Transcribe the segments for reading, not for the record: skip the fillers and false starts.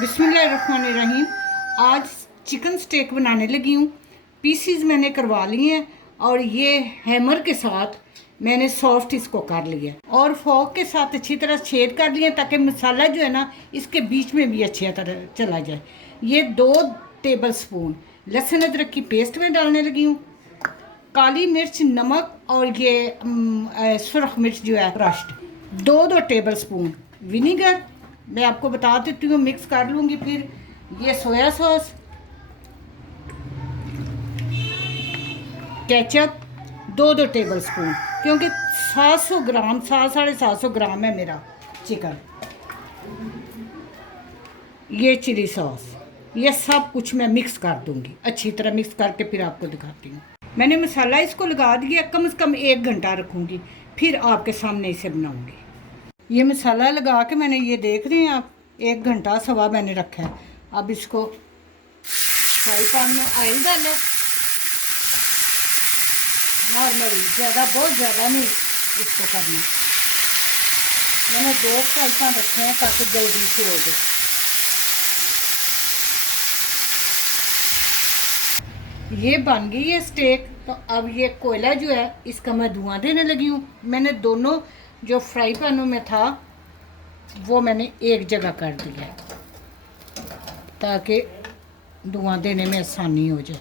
बिस्मिल्लाहिर्रहमानिर्रहीम। आज chicken stake बनाने लगी हूँ। पीसीज मैंने करवा लिए हैं और ये हैमर के साथ मैंने सॉफ्ट इसको कर लिया और फोक के साथ अच्छी तरह छेद कर लिया ताकि मसाला जो है ना इसके बीच में भी अच्छी तरह चला जाए। ये 2 टेबल स्पून लहसुन अदरक की पेस्ट में डालने लगी हूँ, काली मिर्च, नमक और ये सुरख मिर्च जो है क्रश्ड, 2 टेबल स्पून विनीगर मैं आपको बता देती हूँ, मिक्स कर लूँगी। फिर ये soya sauce, ketchup 2 table spoon, क्योंकि 700 ग्राम 750 ग्राम है मेरा चिकन। ये चिली सॉस, ये सब कुछ मैं मिक्स कर दूँगी, अच्छी तरह मिक्स करके फिर आपको दिखाती हूँ। मैंने मसाला इसको लगा दिया, कम से कम 1 घंटा रखूँगी, फिर आपके सामने इसे बनाऊँगी। ये मसाला लगा के मैंने ये देख रहे हैं आप 1 घंटा सवा मैंने रखा है। अब इसको फ्राई पैन में ऑयल डालें, नॉर्मली, ज़्यादा बहुत ज़्यादा नहीं इसको करना। मैंने 2 फ्राई पैन रखे हैं ताकि जल्दी से हो जाए। ये बन गई है स्टेक। तो अब ये कोयला जो है इसका मैं धुआं देने लगी हूँ। मैंने दोनों जो फ्राई पैनों में था वो मैंने एक जगह कर दिया है ताकि धुआं देने में आसानी हो जाए।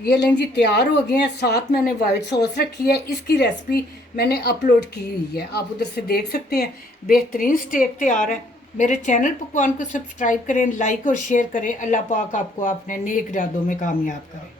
ये लें जी, तैयार हो गए हैं। साथ मैंने वाइट सॉस रखी है, इसकी रेसिपी मैंने अपलोड की हुई है, आप उधर से देख सकते हैं। बेहतरीन स्टेक तैयार है। मेरे चैनल पकवान को सब्सक्राइब करें, लाइक और शेयर करें। अल्लाह पाक आपको अपने नेक इरादों में कामयाब करें।